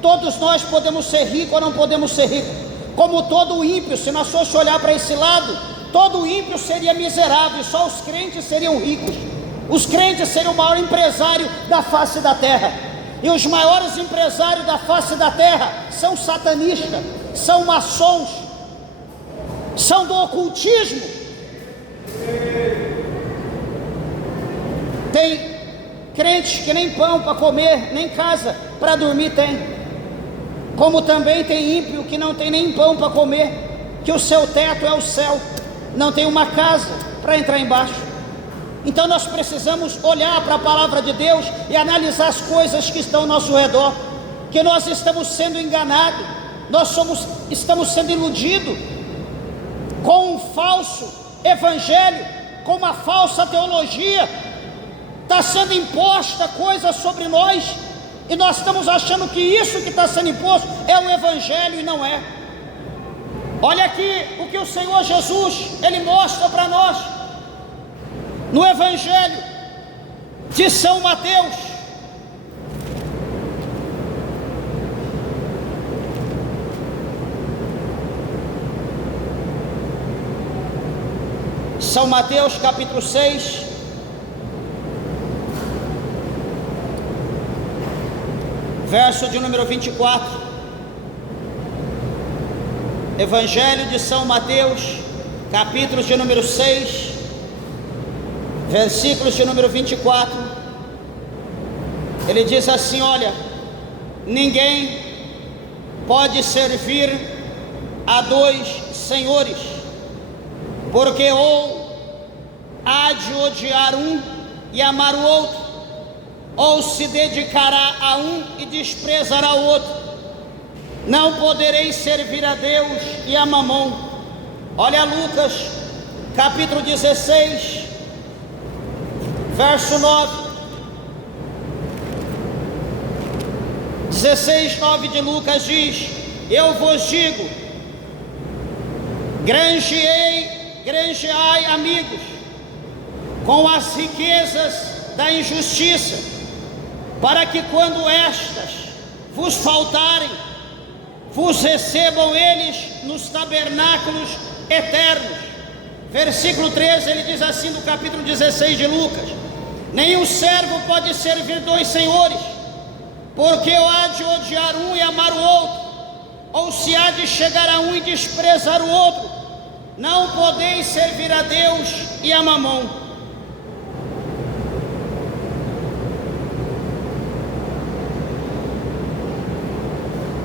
todos nós podemos ser ricos ou não podemos ser ricos. Como todo ímpio, se nós fosse olhar para esse lado, todo ímpio seria miserável, só os crentes seriam ricos. Os crentes seriam o maior empresário da face da terra. E os maiores empresários da face da terra são satanistas, são maçons, são do ocultismo. Tem crentes que nem pão para comer, nem casa para dormir tem. Como também tem ímpio que não tem nem pão para comer. que o seu teto é o céu, não tem uma casa para entrar embaixo. Então nós precisamos olhar para a palavra de Deus e analisar as coisas que estão ao nosso redor, que nós estamos sendo enganados, estamos sendo iludidos com um falso evangelho, com uma falsa teologia. Está sendo imposta coisa sobre nós, e nós estamos achando que isso que está sendo imposto é o evangelho, e não é. Olha aqui o que o Senhor Jesus, Ele mostra para nós, no evangelho de São Mateus, São Mateus capítulo 6, verso de número 24. Evangelho de São Mateus, capítulo de número 6, versículos de número 24. Ele diz assim: olha, ninguém pode servir a dois senhores, porque ou há de odiar um e amar o outro, ou se dedicará a um e desprezará o outro. Não podereis servir a Deus e a Mamon. Olha Lucas, capítulo 16, verso 9. 16, 9 de Lucas diz: eu vos digo, granjeai amigos com as riquezas da injustiça, para que quando estas vos faltarem, vos recebam eles nos tabernáculos eternos. Versículo 13, ele diz assim no capítulo 16 de Lucas: nenhum servo pode servir dois senhores, porque ou há de odiar um e amar o outro, ou se há de chegar a um e desprezar o outro. Não podeis servir a Deus e a Mamon.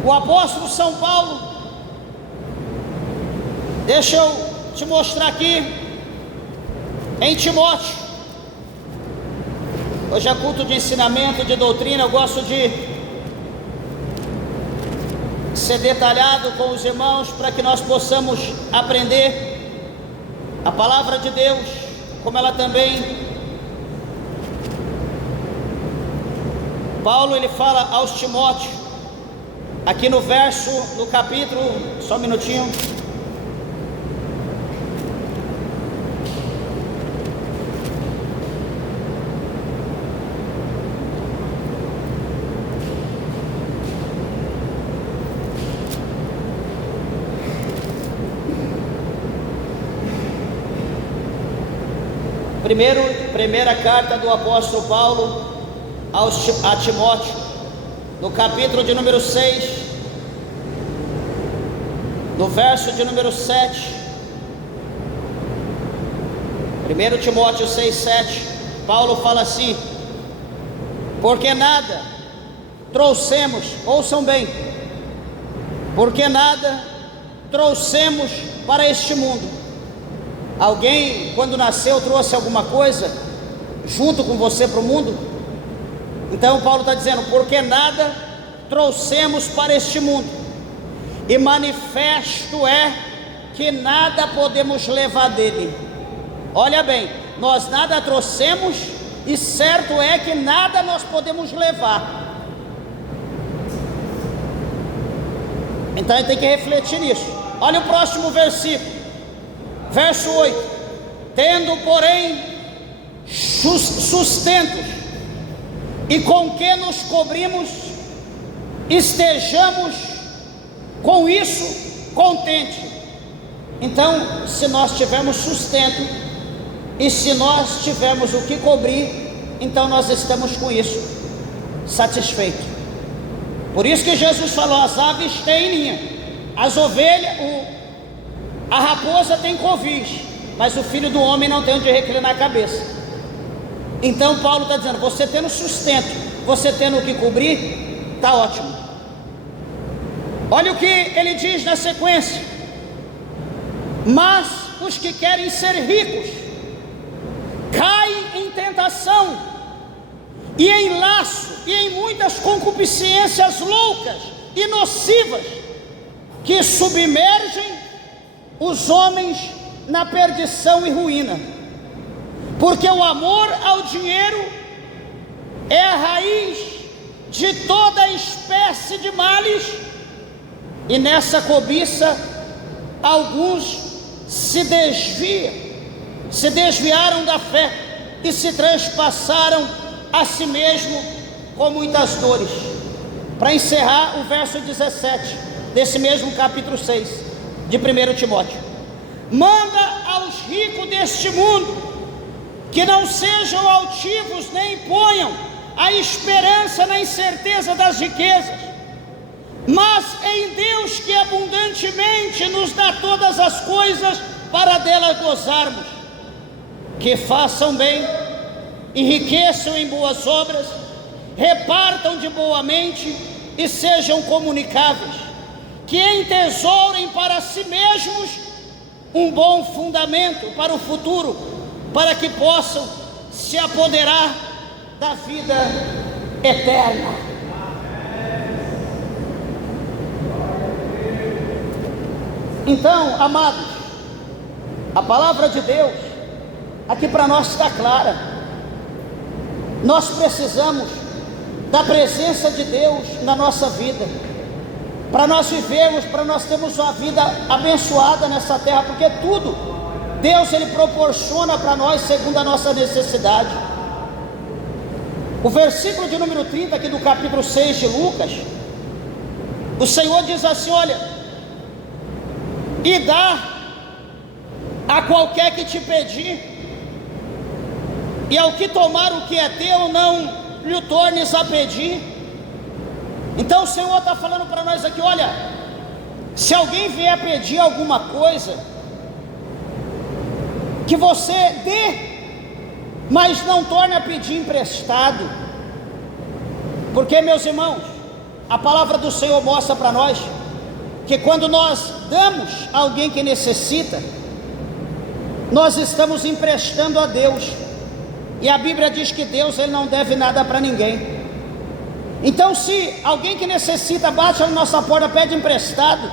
O apóstolo São Paulo, deixa eu te mostrar aqui em Timóteo. Hoje é culto de ensinamento, de doutrina. Eu gosto de ser detalhado com os irmãos, para que nós possamos aprender a palavra de Deus, como ela também. Paulo, ele fala aos Timóteo, aqui no verso, no capítulo, só um minutinho. Primeira carta do apóstolo Paulo a Timóteo, no capítulo de número 6, no verso de número 7. 1 Timóteo 6, 7, Paulo fala assim: porque nada trouxemos, ouçam bem, porque nada trouxemos para este mundo. Alguém, quando nasceu, trouxe alguma coisa junto com você para o mundo? Então Paulo está dizendo: porque nada trouxemos para este mundo, e manifesto é que nada podemos levar dele. Olha bem, nós nada trouxemos, e certo é que nada nós podemos levar. Então a gente tem que refletir nisso. Olha o próximo versículo, verso 8: tendo porém sustentos e com que nos cobrimos, estejamos com isso contente. Então, se nós tivermos sustento e se nós tivermos o que cobrir, então nós estamos com isso satisfeitos. Por isso que Jesus falou: as aves têm ninha, as ovelhas, a raposa tem covis, mas o filho do homem não tem onde reclinar a cabeça. Então Paulo está dizendo: você tendo sustento, você tendo o que cobrir, está ótimo. Olha o que ele diz na sequência: Mas os que querem ser ricos caem em tentação e em laço e em muitas concupiscências loucas e nocivas que submergem os homens na perdição e ruína. Porque o amor ao dinheiro é a raiz de toda espécie de males, e nessa cobiça alguns se desviaram da fé e se transpassaram a si mesmo com muitas dores. Para encerrar, o verso 17 desse mesmo capítulo 6 de 1 Timóteo: manda aos ricos deste mundo que não sejam altivos nem ponham a esperança na incerteza das riquezas, mas em Deus, que abundantemente nos dá todas as coisas para delas gozarmos. Que façam bem, enriqueçam em boas obras, repartam de boa mente e sejam comunicáveis, que entesourem para si mesmos um bom fundamento para o futuro, para que possam se apoderar da vida eterna. Então, amados, a palavra de Deus aqui para nós está clara. Nós precisamos da presença de Deus na nossa vida, para nós vivermos, para nós termos uma vida abençoada nessa terra, porque tudo Deus Ele proporciona para nós segundo a nossa necessidade. O versículo de número 30 aqui do capítulo 6 de Lucas, o Senhor diz assim: olha, e dá a qualquer que te pedir, e ao que tomar o que é teu, não lhe tornes a pedir. Então o Senhor está falando para nós aqui: olha, se alguém vier pedir alguma coisa, que você dê, mas não torne a pedir emprestado. Porque, meus irmãos, a palavra do Senhor mostra para nós que quando nós damos a alguém que necessita, nós estamos emprestando a Deus, e a Bíblia diz que Deus Ele não deve nada para ninguém. Então, se alguém que necessita bate na nossa porta, pede emprestado,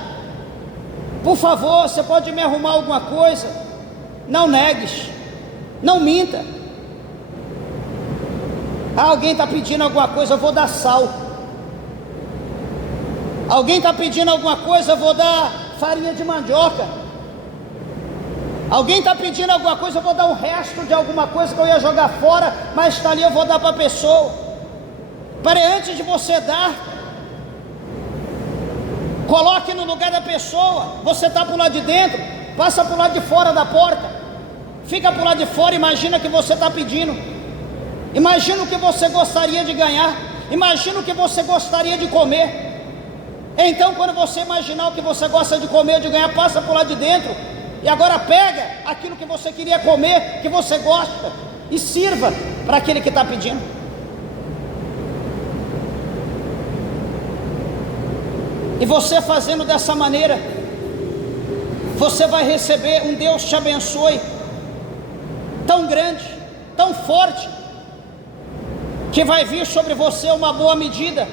por favor, você pode me arrumar alguma coisa? Não negues, não minta. Alguém está pedindo alguma coisa, eu vou dar sal. Alguém está pedindo alguma coisa, eu vou dar farinha de mandioca. Alguém está pedindo alguma coisa, eu vou dar um resto de alguma coisa que eu ia jogar fora, mas está ali, eu vou dar para a pessoa. Peraí, antes de você dar, coloque no lugar da pessoa. Você está para o lado de dentro, passa para o lado de fora da porta, fica para o lado de fora, imagina que você está pedindo, imagina o que você gostaria de ganhar, imagina o que você gostaria de comer. Então, quando você imaginar o que você gosta de comer ou de ganhar, passa para o lado de dentro, e agora pega aquilo que você queria comer, que você gosta, e sirva para aquele que está pedindo. E você fazendo dessa maneira, você vai receber um Deus te abençoe, tão grande, tão forte, que vai vir sobre você uma boa medida,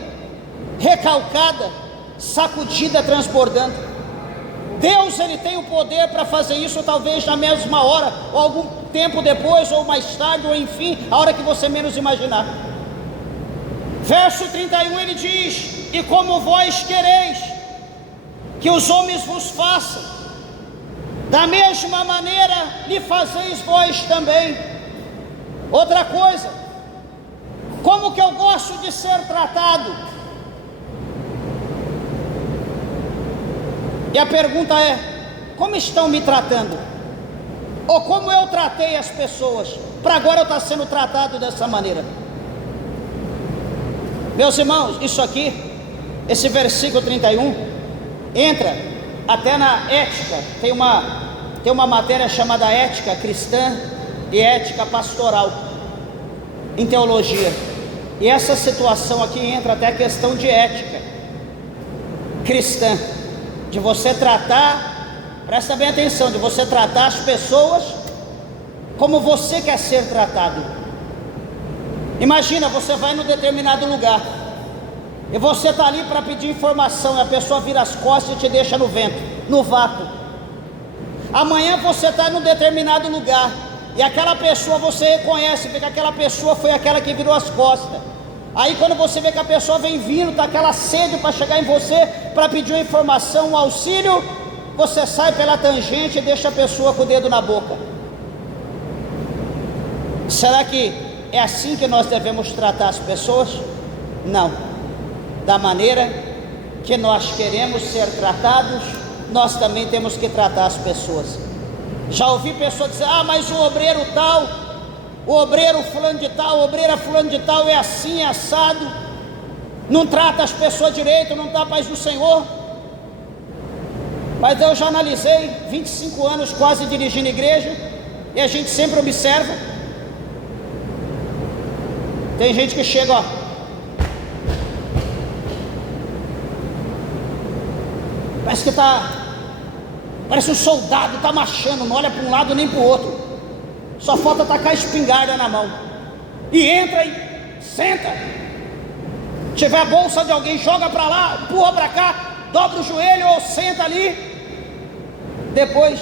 recalcada, sacudida, transbordando. Deus Ele tem o poder para fazer isso, talvez na mesma hora, ou algum tempo depois, ou mais tarde, ou enfim, a hora que você menos imaginar. Verso 31 ele diz: e como vós quereis que os homens vos façam, da mesma maneira lhe fazeis vós também. Outra coisa, como que eu gosto de ser tratado? E a pergunta é: como estão me tratando? Ou como eu tratei as pessoas, para agora eu estar sendo tratado dessa maneira? Meus irmãos, isso aqui, esse versículo 31, entra até na ética. Tem uma matéria chamada ética cristã e ética pastoral em teologia, e essa situação aqui entra até a questão de ética cristã, de você tratar presta bem atenção, de você tratar as pessoas como você quer ser tratado. Imagina, você vai num determinado lugar, e você está ali para pedir informação, e a pessoa vira as costas e te deixa no vento, no vácuo. Amanhã você está num determinado lugar, e aquela pessoa você reconhece, vê que aquela pessoa foi aquela que virou as costas. Aí quando você vê que a pessoa vem vindo, está aquela sede para chegar em você, para pedir uma informação, um auxílio, você sai pela tangente e deixa a pessoa com o dedo na boca. Será que é assim que nós devemos tratar as pessoas? Não. Da maneira que nós queremos ser tratados, nós também temos que tratar as pessoas. Já ouvi pessoas dizer: ah, mas o obreiro tal, o obreiro fulano de tal, a obreira fulano de tal é assim, é assado, não trata as pessoas direito, não dá paz do Senhor. Mas eu já analisei 25 anos quase dirigindo igreja, e a gente sempre observa. Tem gente que chega, ó, parece um soldado, está marchando, não olha para um lado nem para o outro, só falta tacar a espingarda na mão, e entra e senta. Tiver a bolsa de alguém, joga para lá, empurra para cá, dobra o joelho ou senta ali. Depois,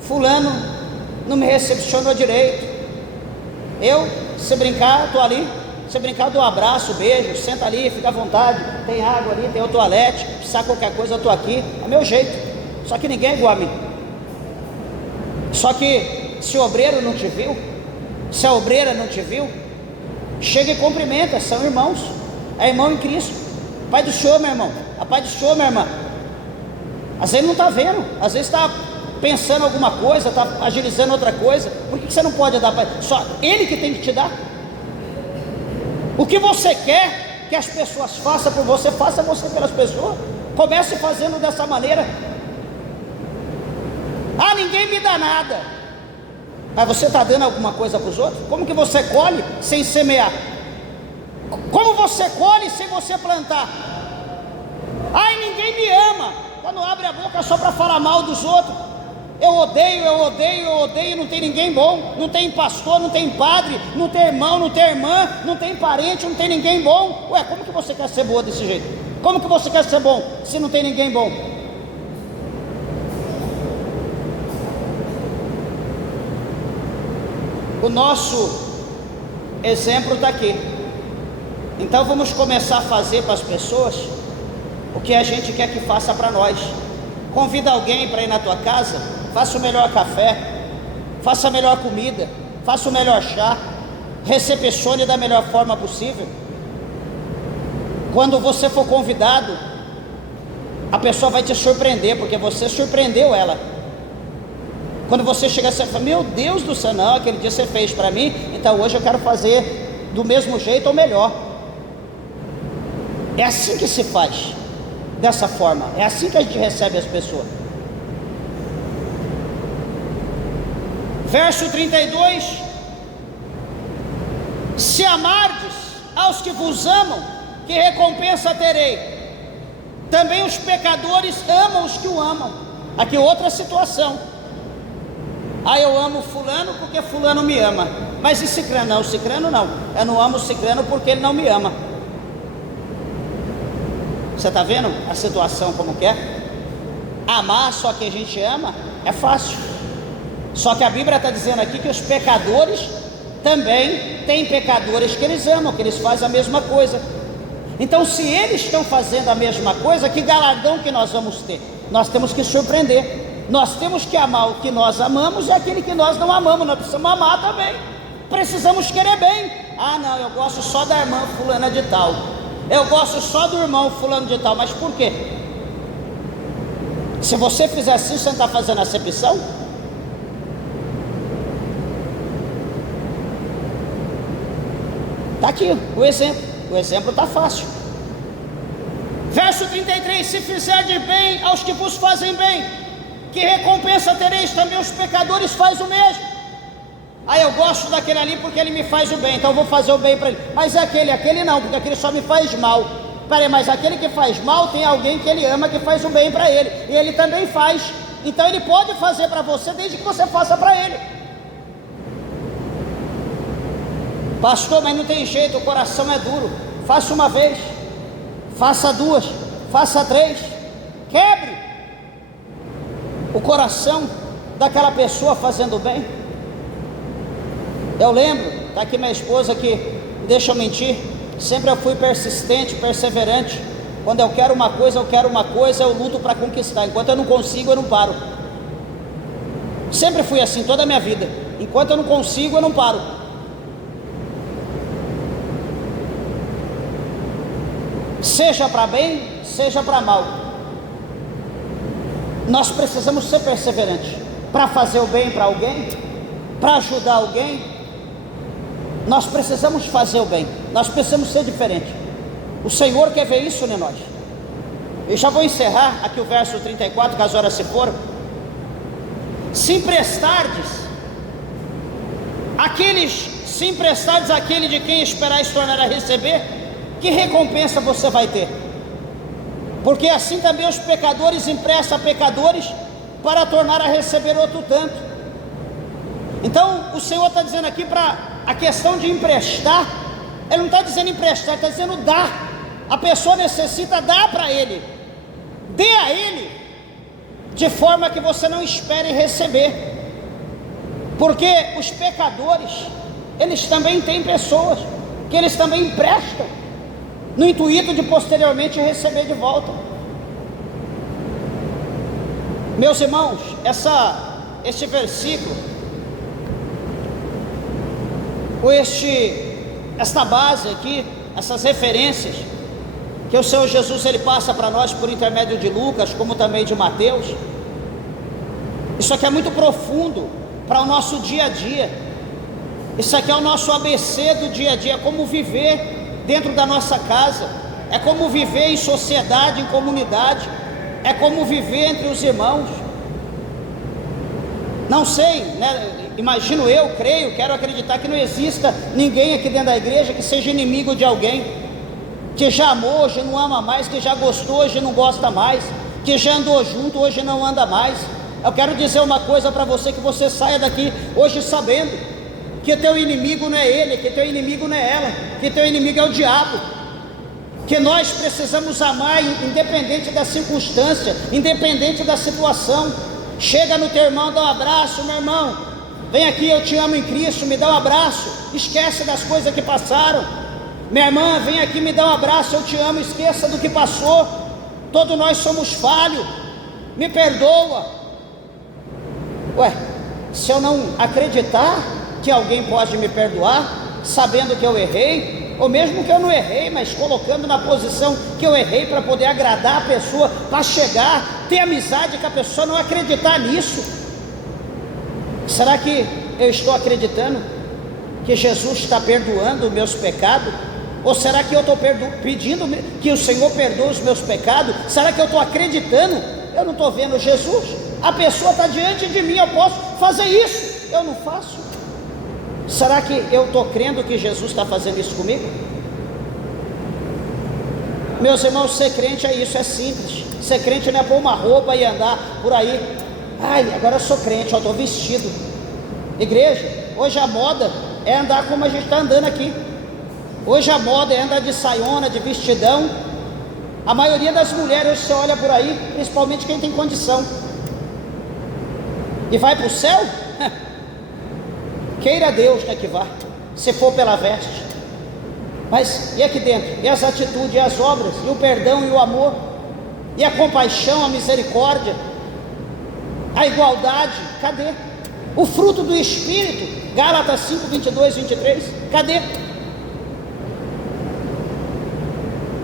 fulano não me recepcionou direito. Se brincar, estou ali. Se brincar, dou um abraço, beijo, senta ali, fica à vontade. Tem água ali, tem o toalete. Se precisar qualquer coisa, eu estou aqui. É meu jeito. Só que ninguém é igual a mim. Só que se o obreiro não te viu, se a obreira não te viu, chega e cumprimenta. São irmãos. É irmão em Cristo. Pai do Senhor, meu irmão. A paz do Senhor, minha irmã. Às vezes não está vendo. Às vezes está pensando alguma coisa, está agilizando outra coisa. Por que você não pode dar paz? Só Ele que tem que te dar. O que você quer que as pessoas façam por você, faça você pelas pessoas. Comece fazendo dessa maneira. Ah, ninguém me dá nada. Mas você está dando alguma coisa para os outros? Como que você colhe sem semear? Como você colhe sem você plantar? Ai, ninguém me ama. Quando abre a boca só para falar mal dos outros. Eu odeio, não tem ninguém bom. Não tem pastor, não tem padre, não tem irmão, não tem irmã, não tem parente, não tem ninguém bom. Ué, como que você quer ser boa desse jeito? Como que você quer ser bom se não tem ninguém bom? O nosso exemplo está aqui. Então vamos começar a fazer para as pessoas o que a gente quer que faça para nós. Convida alguém para ir na tua casa, faça o melhor café, faça a melhor comida, faça o melhor chá, recepcione da melhor forma possível. Quando você for convidado, a pessoa vai te surpreender, porque você surpreendeu ela. Quando você chegar e fala: meu Deus do céu, não, aquele dia você fez para mim, então hoje eu quero fazer do mesmo jeito ou melhor. É assim que se faz, dessa forma, é assim que a gente recebe as pessoas. Verso 32: se amardes aos que vos amam, que recompensa terei? Também os pecadores amam os que o amam. Aqui outra situação. Ah, eu amo fulano porque fulano me ama. Mas e cicrano? Não, cicrano não. Eu não amo cicrano porque ele não me ama. Você está vendo a situação como que é? Amar só que a gente ama é fácil. Só que a Bíblia está dizendo aqui que os pecadores também têm pecadores que eles amam, que eles fazem a mesma coisa. Então, se eles estão fazendo a mesma coisa, que galardão que nós vamos ter? Nós temos que surpreender. Nós temos que amar o que nós amamos e aquele que nós não amamos. Nós precisamos amar também. Precisamos querer bem. Ah, não, eu gosto só da irmã fulana de tal. Eu gosto só do irmão fulano de tal. Mas por quê? Se você fizer assim, você não está fazendo acepção? Está aqui o exemplo. O exemplo está fácil. Verso 33: se fizerdes bem aos que vos fazem bem, que recompensa tereis? Também os pecadores fazem o mesmo. Ah, eu gosto daquele ali porque ele me faz o bem, então eu vou fazer o bem para ele. Mas aquele não, porque aquele só me faz mal. Peraí, mas aquele que faz mal tem alguém que ele ama, que faz o bem para ele, e ele também faz. Então ele pode fazer para você desde que você faça para ele. Pastor, mas não tem jeito, o coração é duro. Faça uma vez, faça duas, faça três, quebre o coração daquela pessoa fazendo bem. Eu lembro, está aqui minha esposa que, deixa eu mentir, sempre eu fui persistente, perseverante. Quando eu quero uma coisa, eu luto para conquistar. Enquanto eu não consigo, eu não paro. Sempre fui assim toda a minha vida. Enquanto eu não consigo, eu não paro. Seja para bem, seja para mal, nós precisamos ser perseverantes para fazer o bem para alguém, para ajudar alguém. Nós precisamos fazer o bem, nós precisamos ser diferentes. O Senhor quer ver isso em nós. Eu já vou encerrar aqui o verso 34, que as horas se foram. Se emprestardes àquele de quem esperais tornar a receber, que recompensa você vai ter? Porque assim também os pecadores emprestam a pecadores para tornar a receber outro tanto. Então o Senhor está dizendo aqui para a questão de emprestar. Ele não está dizendo emprestar, ele está dizendo dar. A pessoa necessita dar para ele. Dê a ele, de forma que você não espere receber. Porque os pecadores, eles também têm pessoas que eles também emprestam, no intuito de posteriormente receber de volta. Meus irmãos, este versículo, ou esta base aqui, essas referências que o Senhor Jesus ele passa para nós por intermédio de Lucas, como também de Mateus, isso aqui é muito profundo para o nosso dia a dia. Isso aqui é o nosso ABC do dia a dia, como viver dentro da nossa casa, é como viver em sociedade, em comunidade, é como viver entre os irmãos. Não sei, né? Imagino eu, creio, quero acreditar que não exista ninguém aqui dentro da igreja que seja inimigo de alguém, que já amou, hoje não ama mais, que já gostou, hoje não gosta mais, que já andou junto, hoje não anda mais. Eu quero dizer uma coisa para você, que você saia daqui hoje sabendo que teu inimigo não é ele, que teu inimigo não é ela, que teu inimigo é o diabo, que nós precisamos amar independente da circunstância, independente da situação. Chega no teu irmão, dá um abraço, meu irmão, vem aqui, eu te amo em Cristo, me dá um abraço, esquece das coisas que passaram. Minha irmã, vem aqui, me dá um abraço, eu te amo, esqueça do que passou, todos nós somos falhos, me perdoa. Ué, se eu não acreditar que alguém pode me perdoar, sabendo que eu errei, ou mesmo que eu não errei, mas colocando na posição que eu errei para poder agradar a pessoa, para chegar, ter amizade com a pessoa, não acreditar nisso, será que eu estou acreditando que Jesus está perdoando os meus pecados? Ou será que eu estou pedindo que o Senhor perdoe os meus pecados? Será que eu estou acreditando? Eu não estou vendo Jesus, a pessoa está diante de mim, eu posso fazer isso, eu não faço. Será que eu estou crendo que Jesus está fazendo isso comigo? Meus irmãos, ser crente é isso, é simples. Ser crente não é pôr uma roupa e andar por aí. Ai, agora eu sou crente, eu estou vestido. Igreja, hoje a moda é andar como a gente está andando aqui. Hoje a moda é andar de saiona, de vestidão. A maioria das mulheres, hoje você olha por aí, principalmente quem tem condição, e vai para o céu? Queira Deus, né, que vá, se for pela veste. Mas e aqui dentro? E as atitudes, e as obras, e o perdão, e o amor, e a compaixão, a misericórdia, a igualdade, cadê? O fruto do Espírito, Gálatas 5, 22, 23, cadê?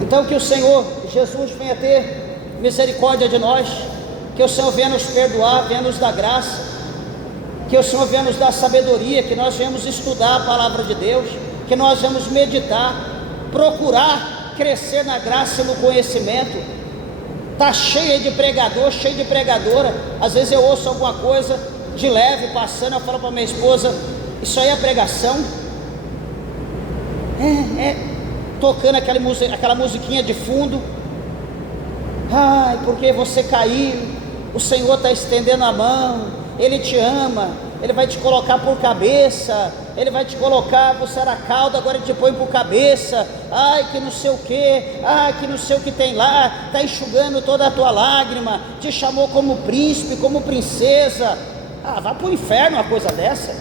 Então que o Senhor Jesus venha ter misericórdia de nós, que o Senhor venha nos perdoar, venha nos dar graça, que o Senhor venha nos dar sabedoria, que nós venhamos estudar a palavra de Deus, que nós venhamos meditar, procurar crescer na graça e no conhecimento. Está cheia de pregador, cheia de pregadora. Às vezes eu ouço alguma coisa de leve passando, eu falo para minha esposa, isso aí é pregação? tocando aquela musiquinha de fundo. Ai, porque você caiu, o Senhor está estendendo a mão, Ele te ama, Ele vai te colocar por cabeça, Ele vai te colocar, você era cauda, agora Ele te põe por cabeça. Ai, que não sei o que, ai, que não sei o que tem lá, está enxugando toda a tua lágrima, te chamou como príncipe, como princesa. Ah, vá para o inferno uma coisa dessa.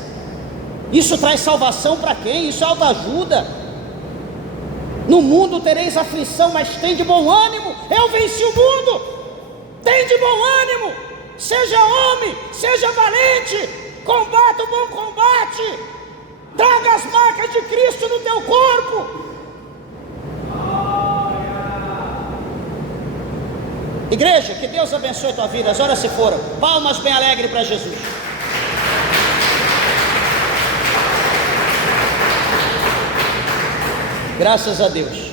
Isso traz salvação para quem? Isso é autoajuda. No mundo tereis aflição, mas tem de bom ânimo, eu venci o mundo. Tem de bom ânimo, seja homem, seja valente, combata o bom combate, traga as marcas de Cristo no teu corpo. Igreja, que Deus abençoe a tua vida. As horas se foram. Palmas bem alegres para Jesus. Graças a Deus.